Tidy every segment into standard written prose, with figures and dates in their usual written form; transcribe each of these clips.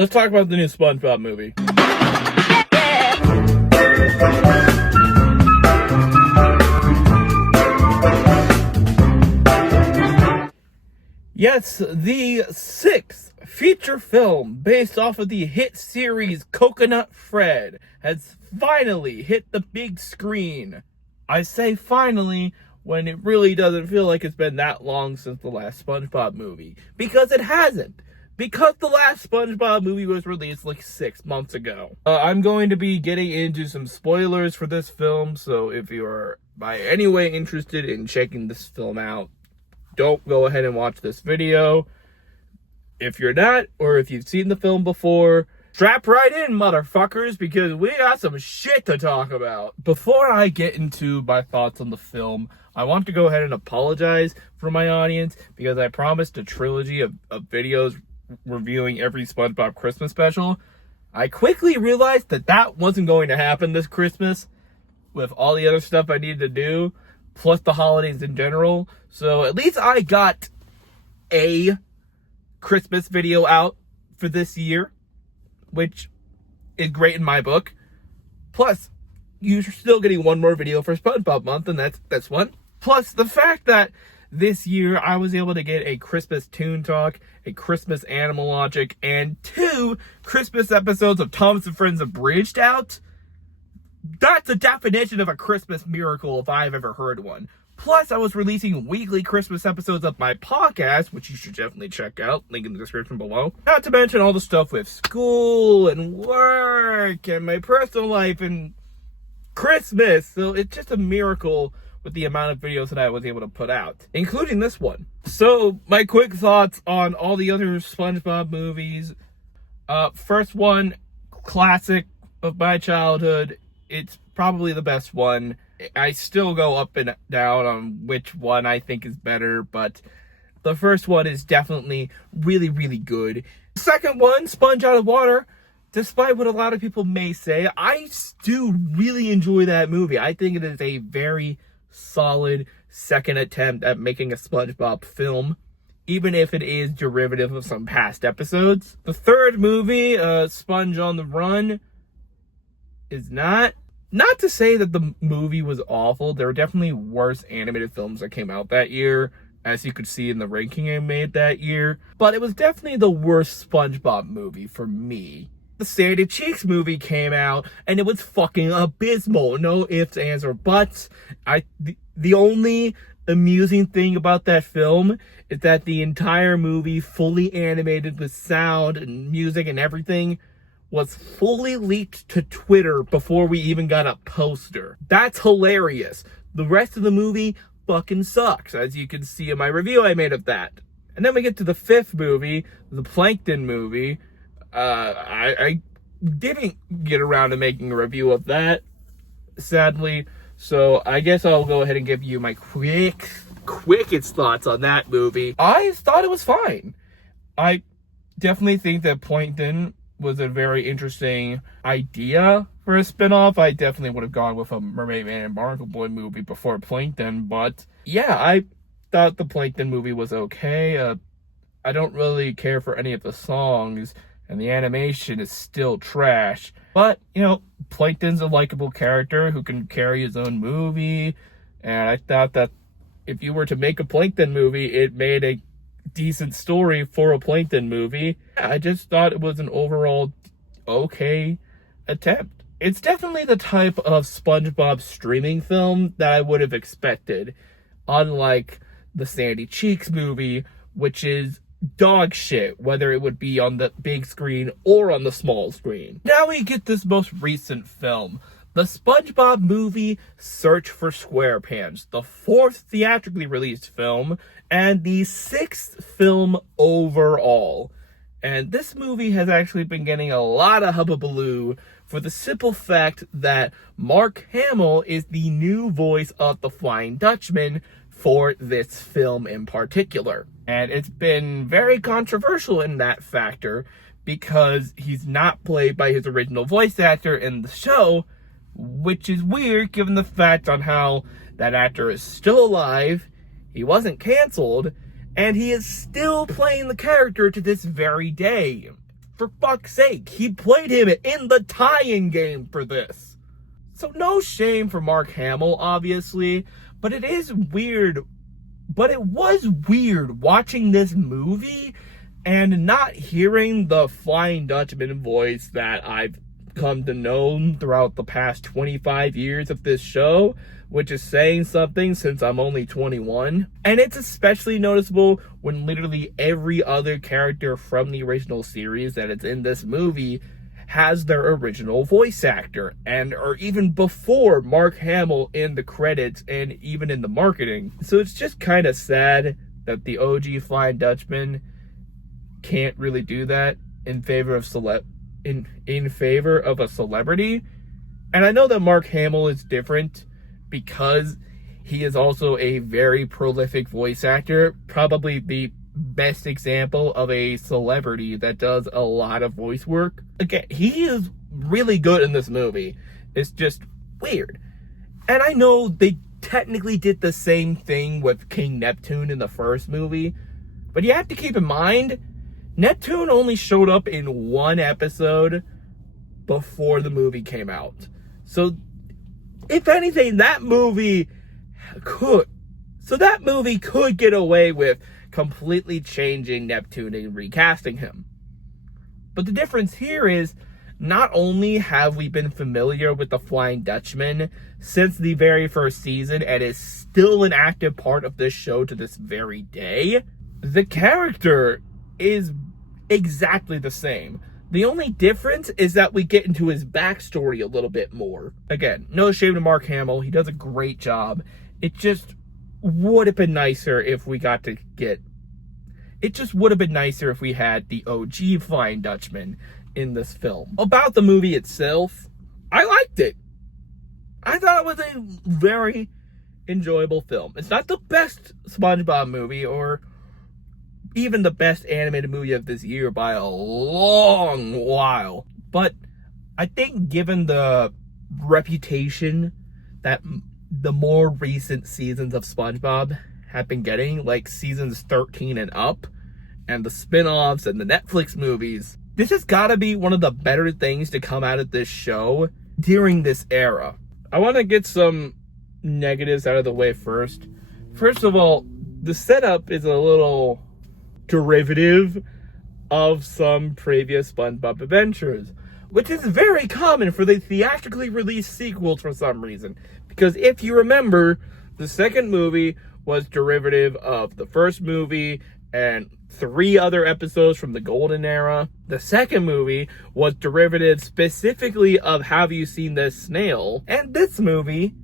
let's talk about the new SpongeBob movie. Yes, the 6th feature film based off of the hit series Coconut Fred has finally hit the big screen. I say finally when it really doesn't feel like it's been that long since the last SpongeBob movie. Because it hasn't. Because the last SpongeBob movie was released like 6 months ago. I'm going to be getting into some spoilers for this film, so if you are by any way interested in checking this film out, don't go ahead and watch this video. If you're not, or if you've seen the film before, strap right in, motherfuckers, because we got some shit to talk about. Before I get into my thoughts on the film, I want to go ahead and apologize for my audience, because I promised a trilogy of videos reviewing every SpongeBob Christmas special. I quickly realized that wasn't going to happen this Christmas, with all the other stuff I needed to do, plus the holidays in general. So at least I got a Christmas video out for this year, which is great in my book. Plus, you're still getting one more video for SpongeBob Month, and that's one. Plus, the fact that this year I was able to get a Christmas Toon Talk, a Christmas Animal Logic, and 2 Christmas episodes of Thomas and Friends Abridged out. That's the definition of a Christmas miracle if I've ever heard one. Plus, I was releasing weekly Christmas episodes of my podcast, which you should definitely check out. Link in the description below. Not to mention all the stuff with school and work and my personal life and Christmas. So it's just a miracle with the amount of videos that I was able to put out, including this one. So, my quick thoughts on all the other SpongeBob movies. First one, classic of my childhood. It's probably the best one. I still go up and down on which one I think is better, but the first one is definitely really, really good. Second one, Sponge Out of Water. Despite what a lot of people may say, I do really enjoy that movie. I think it is a very solid second attempt at making a SpongeBob film, even if it is derivative of some past episodes. The third movie, Sponge on the Run, is not to say that the movie was awful. There were definitely worse animated films that came out that year, as you could see in the ranking I made that year, but it was definitely the worst SpongeBob movie for me. The Sandy Cheeks movie came out, and it was fucking abysmal. No ifs, ands, or buts. The only amusing thing about that film is that the entire movie, fully animated with sound and music and everything, was fully leaked to Twitter before we even got a poster. That's hilarious. The rest of the movie fucking sucks, as you can see in my review I made of that. And then we get to the 5th movie, the Plankton movie. I didn't get around to making a review of that, sadly. So I guess I'll go ahead and give you my quickest thoughts on that movie. I thought it was fine. I definitely think that Plankton was a very interesting idea for a spinoff. I definitely would have gone with a Mermaid Man and Barnacle Boy movie before Plankton, but yeah, I thought the Plankton movie was okay. I don't really care for any of the songs, and the animation is still trash. But, you know, Plankton's a likable character who can carry his own movie, and I thought that if you were to make a Plankton movie, it made a decent story for a Plankton movie. I just thought it was an overall okay attempt. It's definitely the type of SpongeBob streaming film that I would have expected, unlike the Sandy Cheeks movie, which is dog shit, whether it would be on the big screen or on the small screen. Now we get this most recent film, the SpongeBob movie Search for SquarePants, the 4th theatrically released film, and the 6th film overall. And this movie has actually been getting a lot of hubbubaloo for the simple fact that Mark Hamill is the new voice of the Flying Dutchman for this film in particular. And it's been very controversial in that factor because he's not played by his original voice actor in the show, which is weird given the fact on how that actor is still alive, he wasn't canceled, and he is still playing the character to this very day. For fuck's sake, he played him in the tie-in game for this. So no shame for Mark Hamill, obviously, but it is weird. But it was weird watching this movie and not hearing the Flying Dutchman voice that I've come to know throughout the past 25 years of this show, which is saying something since I'm only 21. And it's especially noticeable when literally every other character from the original series that is in this movie has their original voice actor, and or even before Mark Hamill in the credits and even in the marketing. So it's just kind of sad that the OG Flying Dutchman can't really do that in favor of in favor of a celebrity. And I know that Mark Hamill is different because he is also a very prolific voice actor, probably the best example of a celebrity that does a lot of voice work. Again, he is really good in this movie. It's just weird. And I know they technically did the same thing with King Neptune in the first movie, but you have to keep in mind, Neptune only showed up in one episode before the movie came out. So, if anything, that movie could get away with completely changing Neptune and recasting him. But the difference here is, not only have we been familiar with the Flying Dutchman since the very first season and is still an active part of this show to this very day, the character is exactly the same. The only difference is that we get into his backstory a little bit more. Again, no shame to Mark Hamill. He does a great job. It just would have been nicer if we got to get... It just would have been nicer if we had the OG Flying Dutchman in this film. About the movie itself, I liked it. I thought it was a very enjoyable film. It's not the best SpongeBob movie or even the best animated movie of this year by a long while. But I think given the reputation that the more recent seasons of SpongeBob have been getting, like seasons 13 and up, and the spin-offs and the Netflix movies, this has got to be one of the better things to come out of this show during this era. I want to get some negatives out of the way first. First of all, the setup is a little derivative of some previous SpongeBob adventures, which is very common for the theatrically released sequels for some reason. Because if you remember, the second movie was derivative of the first movie and 3 other episodes from the Golden Era. The second movie was derivative specifically of Have You Seen This Snail? And this movie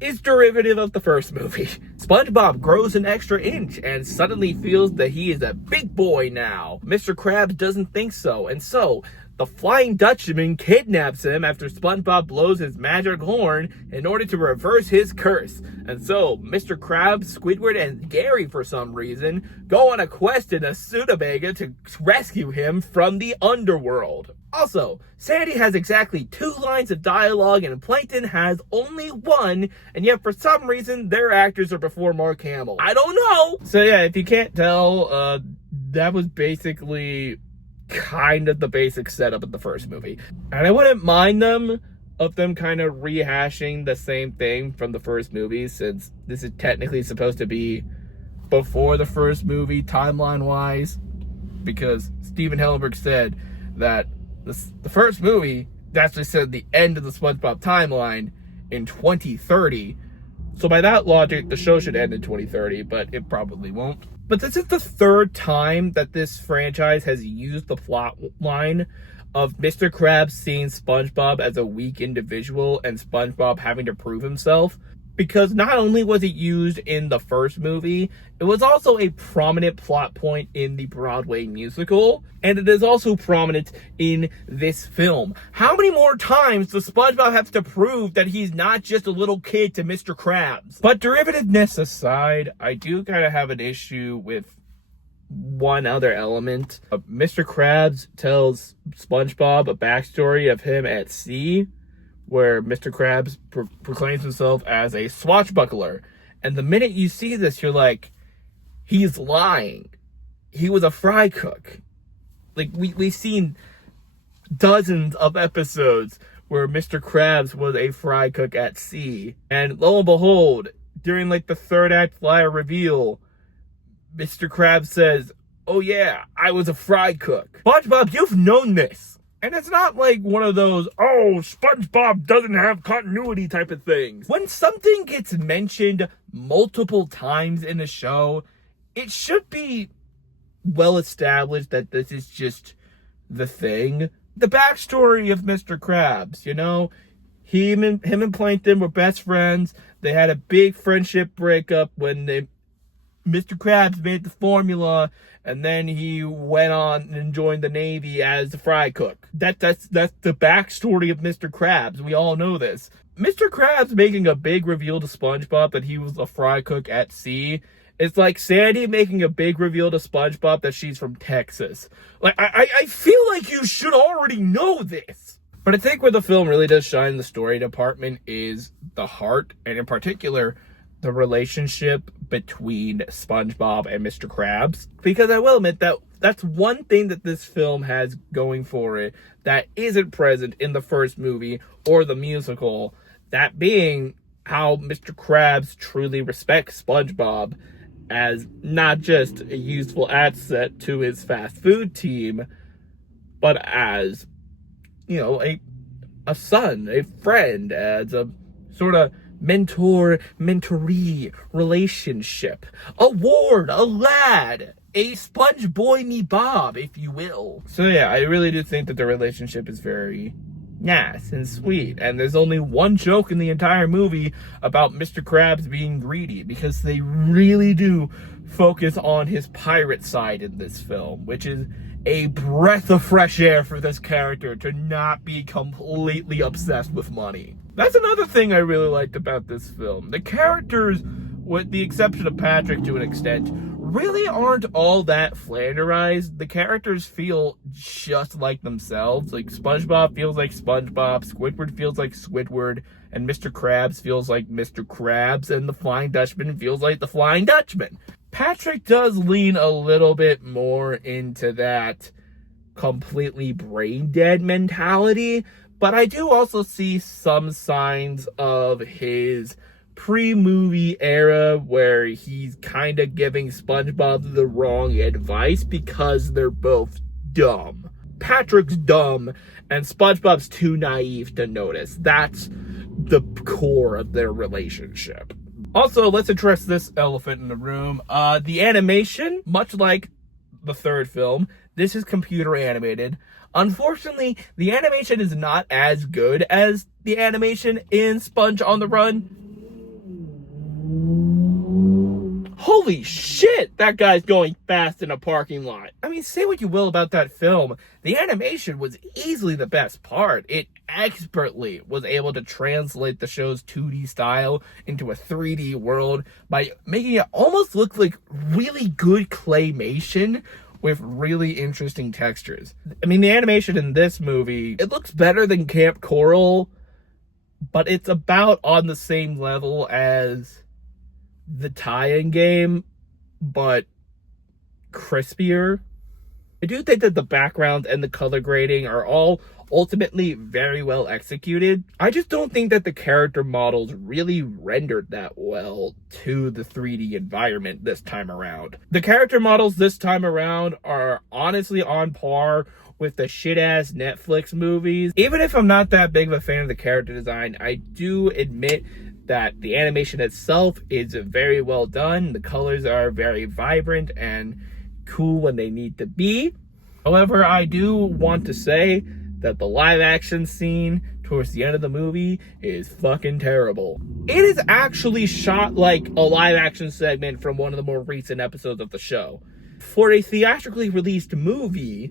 is derivative of the first movie. SpongeBob grows an extra inch and suddenly feels that he is a big boy now. Mr. Krabs doesn't think so, and so the Flying Dutchman kidnaps him after SpongeBob blows his magic horn in order to reverse his curse. And so, Mr. Krabs, Squidward, and Gary, for some reason, go on a quest in a Sudabega to rescue him from the underworld. Also, Sandy has exactly 2 lines of dialogue and Plankton has only 1, and yet for some reason, their actors are before Mark Hamill. I don't know! So yeah, if you can't tell, that was basically kind of the basic setup of the first movie. And I wouldn't mind them kind of rehashing the same thing from the first movie, since this is technically supposed to be before the first movie timeline-wise, because Steven Hellenberg said that the first movie actually said the end of the SpongeBob timeline in 2030. So by that logic, the show should end in 2030, but it probably won't. But this is the 3rd time that this franchise has used the plot line of Mr. Krabs seeing SpongeBob as a weak individual and SpongeBob having to prove himself. Because not only was it used in the first movie, it was also a prominent plot point in the Broadway musical, and it is also prominent in this film. How many more times does SpongeBob have to prove that he's not just a little kid to Mr. Krabs? But derivativeness aside, I do kind of have an issue with one other element. Mr. Krabs tells SpongeBob a backstory of him at sea, where Mr. Krabs proclaims himself as a swashbuckler. And the minute you see this, you're like, he's lying. He was a fry cook. Like, we've seen dozens of episodes where Mr. Krabs was a fry cook at sea. And lo and behold, during like the third act flyer reveal, Mr. Krabs says, "Oh yeah, I was a fry cook." SpongeBob, you've known this. And it's not like one of those, "Oh, SpongeBob doesn't have continuity" type of things. When something gets mentioned multiple times in a show, it should be well established that this is just the thing. The backstory of Mr. Krabs, you know, him and Plankton were best friends. They had a big friendship breakup when Mr. Krabs made the formula, and then he went on and joined the Navy as a fry cook. That's the backstory of Mr. Krabs. We all know this. Mr. Krabs making a big reveal to SpongeBob that he was a fry cook at sea. It's like Sandy making a big reveal to SpongeBob that she's from Texas. Like, I feel like you should already know this. But I think where the film really does shine in the story department is the heart, and in particular, the relationship between SpongeBob and Mr. Krabs. Because I will admit that that's one thing that this film has going for it that isn't present in the first movie or the musical. That being how Mr. Krabs truly respects SpongeBob as not just a useful asset to his fast food team, but as, you know, a son, a friend, as a sort of mentor-mentoree relationship. A ward, a lad, a sponge boy me Bob, if you will. So yeah, I really do think that the relationship is very nice and sweet. And there's only one joke in the entire movie about Mr. Krabs being greedy, because they really do focus on his pirate side in this film, which is a breath of fresh air for this character to not be completely obsessed with money. That's another thing I really liked about this film. The characters, with the exception of Patrick to an extent, really aren't all that flanderized. The characters feel just like themselves. Like, SpongeBob feels like SpongeBob, Squidward feels like Squidward, and Mr. Krabs feels like Mr. Krabs, and the Flying Dutchman feels like the Flying Dutchman. Patrick does lean a little bit more into that completely brain dead mentality, but I do also see some signs of his pre-movie era where he's kind of giving SpongeBob the wrong advice because they're both dumb. Patrick's dumb and SpongeBob's too naive to notice. That's the core of their relationship. Also, let's address this elephant in the room. The animation, much like the third film, this is computer animated. Unfortunately, the animation is not as good as the animation in Sponge on the Run. Holy shit, that guy's going fast in a parking lot. I mean, say what you will about that film, the animation was easily the best part. It expertly was able to translate the show's 2D style into a 3D world by making it almost look like really good claymation with really interesting textures. I mean, the animation in this movie, it looks better than Camp Coral, but it's about on the same level as the tie-in game, but crispier. I do think that the background and the color grading are all ultimately very well executed. I just don't think that the character models really rendered that well to the 3D environment this time around. The character models this time around are honestly on par with the shit-ass Netflix movies. Even if I'm not that big of a fan of the character design, I do admit that the animation itself is very well done. The colors are very vibrant and cool when they need to be. However, I do want to say that the live action scene towards the end of the movie is fucking terrible. It is actually shot like a live action segment from one of the more recent episodes of the show. For a theatrically released movie,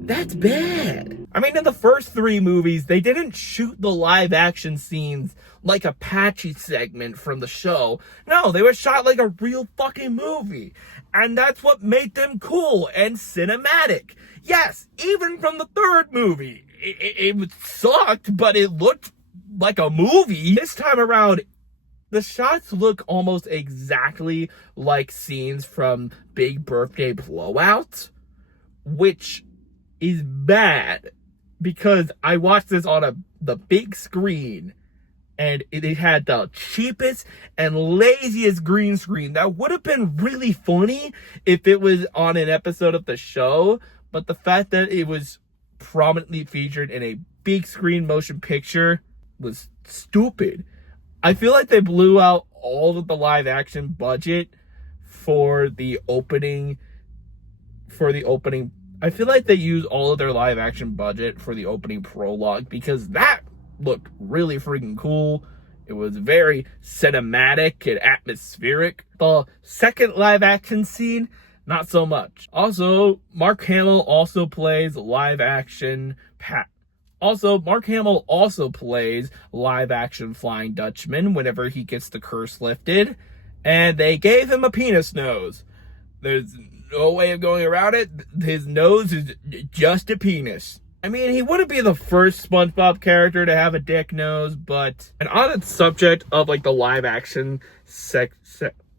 that's bad. I mean, in the first three movies, they didn't shoot the live action scenes like a patchy segment from the show. No, they were shot like a real fucking movie. And that's what made them cool and cinematic. Yes, even from the third movie, it sucked, but it looked like a movie. This time around, the shots look almost exactly like scenes from Big Birthday Blowout, which is bad because I watched this on the big screen, and it had the cheapest and laziest green screen. That would have been really funny if it was on an episode of the show, but the fact that it was prominently featured in a big screen motion picture was stupid. I feel like they blew out all of the live action budget for the opening. I feel like they used all of their live action budget for the opening prologue, because that looked really freaking cool. It was very cinematic and atmospheric. The second live action scene, not so much. Also, Mark Hamill also plays live action Flying Dutchman whenever he gets the curse lifted, and they gave him a penis nose. There's no way of going around it. His nose is just a penis. I mean, he wouldn't be the first SpongeBob character to have a dick nose, but... And on the subject of, like, the live-action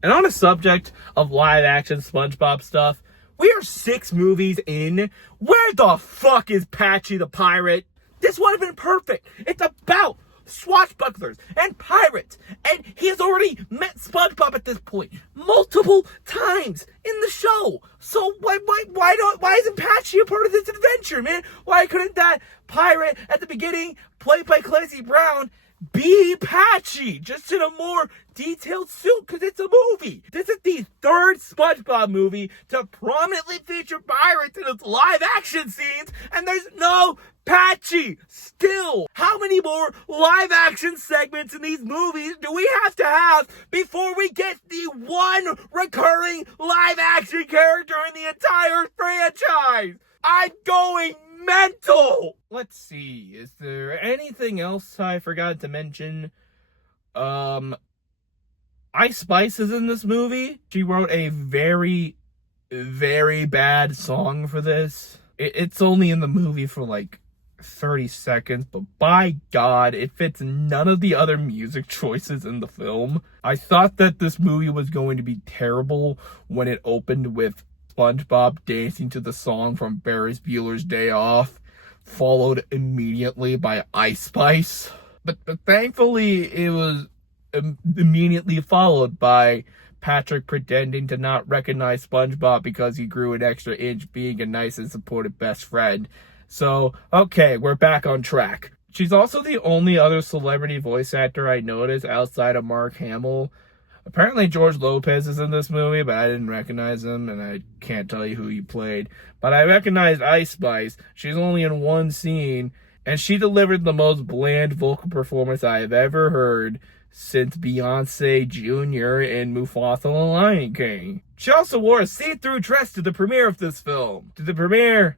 live-action SpongeBob stuff, we are 6 movies in. Where the fuck is Patchy the Pirate? This would have been perfect. It's about swashbucklers and pirates, and he has already met SpongeBob at this point multiple times in the show. So why isn't Patchy a part of this adventure, man? Why couldn't that pirate at the beginning, played by Clancy Brown, be Patchy, just in a more detailed suit? Because it's a movie. This is the 3rd SpongeBob movie to prominently feature pirates in its live action scenes, and there's no Patchy. Still, how many more live action segments in these movies do we have to have before we get the one recurring live action character in the entire franchise? I'm going mental. Let's see, is there anything else I forgot to mention? Ice Spice is in this movie. She wrote a very, very bad song for this. It's only in the movie for like 30 seconds, but by God, it fits none of the other music choices in the film. I thought that this movie was going to be terrible when it opened with SpongeBob dancing to the song from Ferris Bueller's Day Off, followed immediately by Ice Spice. But thankfully, it was immediately followed by Patrick pretending to not recognize SpongeBob because he grew an extra inch, being a nice and supportive best friend. So, okay, we're back on track. She's also the only other celebrity voice actor I noticed outside of Mark Hamill. Apparently George Lopez is in this movie, but I didn't recognize him, and I can't tell you who he played. But I recognized Ice Spice. She's only in one scene, and she delivered the most bland vocal performance I have ever heard since Beyonce Jr. in Mufasa the Lion King. She also wore a see-through dress to the premiere of this film. To the premiere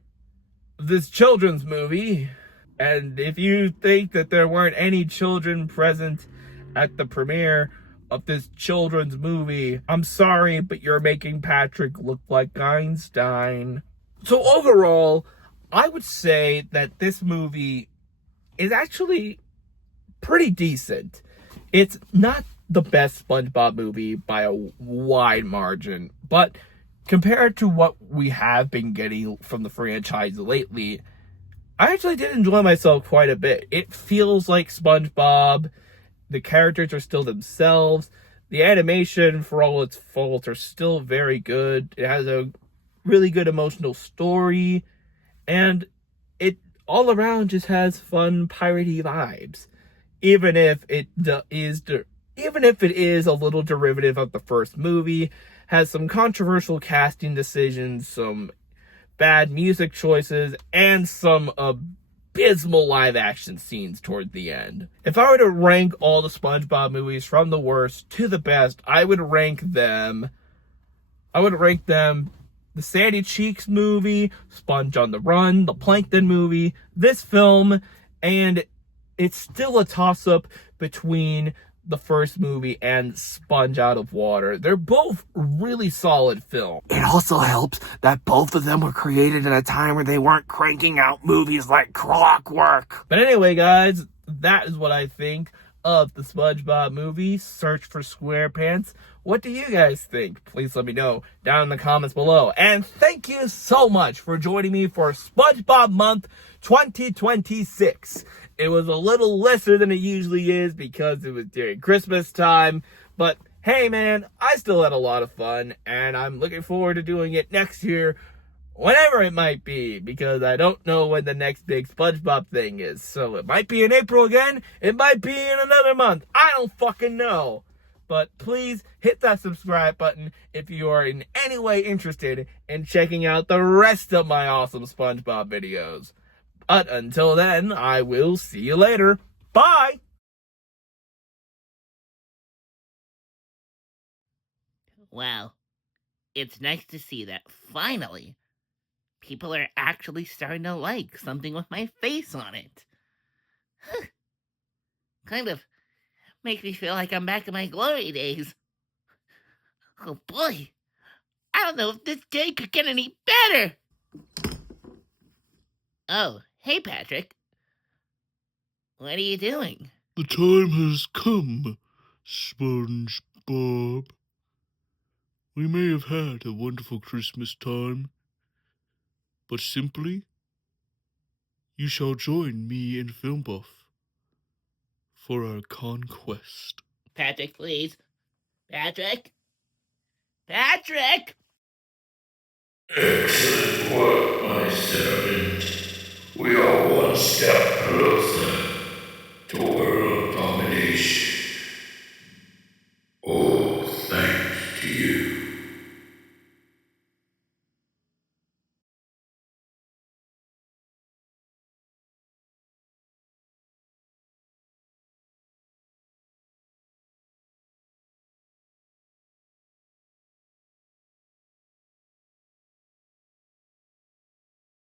of this children's movie. And if you think that there weren't any children present at the premiere of this children's movie, I'm sorry, but you're making Patrick look like Einstein. So overall, I would say that this movie is actually pretty decent. It's not the best SpongeBob movie by a wide margin, but compared to what we have been getting from the franchise lately, I actually did enjoy myself quite a bit. It feels like SpongeBob. The characters are still themselves. The animation, for all its faults, are still very good. It has a really good emotional story, and it all around just has fun piratey vibes. Even if it is a little derivative of the first movie, has some controversial casting decisions, some bad music choices, and some abysmal live action scenes toward the end. If I were to rank all the SpongeBob movies from the worst to the best, I would rank them the Sandy Cheeks movie, Sponge on the Run, the Plankton movie, this film, and it's still a toss-up between the first movie and Sponge Out of Water. They're both really solid films. It also helps that both of them were created at a time where they weren't cranking out movies like clockwork. But anyway, guys, that is what I think of the SpongeBob movie, Search for SquarePants. What do you guys think? Please let me know down in the comments below. And thank you so much for joining me for SpongeBob Month 2026. It was a little lesser than it usually is because it was during Christmas time, but hey man, I still had a lot of fun, and I'm looking forward to doing it next year, whenever it might be, because I don't know when the next big SpongeBob thing is. So it might be in April again, it might be in another month, I don't fucking know. But please hit that subscribe button if you are in any way interested in checking out the rest of my awesome SpongeBob videos. But until then, I will see you later. Bye! Wow, it's nice to see that finally people are actually starting to like something with my face on it. Kind of makes me feel like I'm back in my glory days. Oh boy, I don't know if this day could get any better. Oh, hey Patrick. What are you doing? The time has come, SpongeBob. We may have had a wonderful Christmas time, but simply, you shall join me and Film Buff for our conquest. Patrick, please. Patrick? Patrick! Excellent work, my servant. We are one step closer to world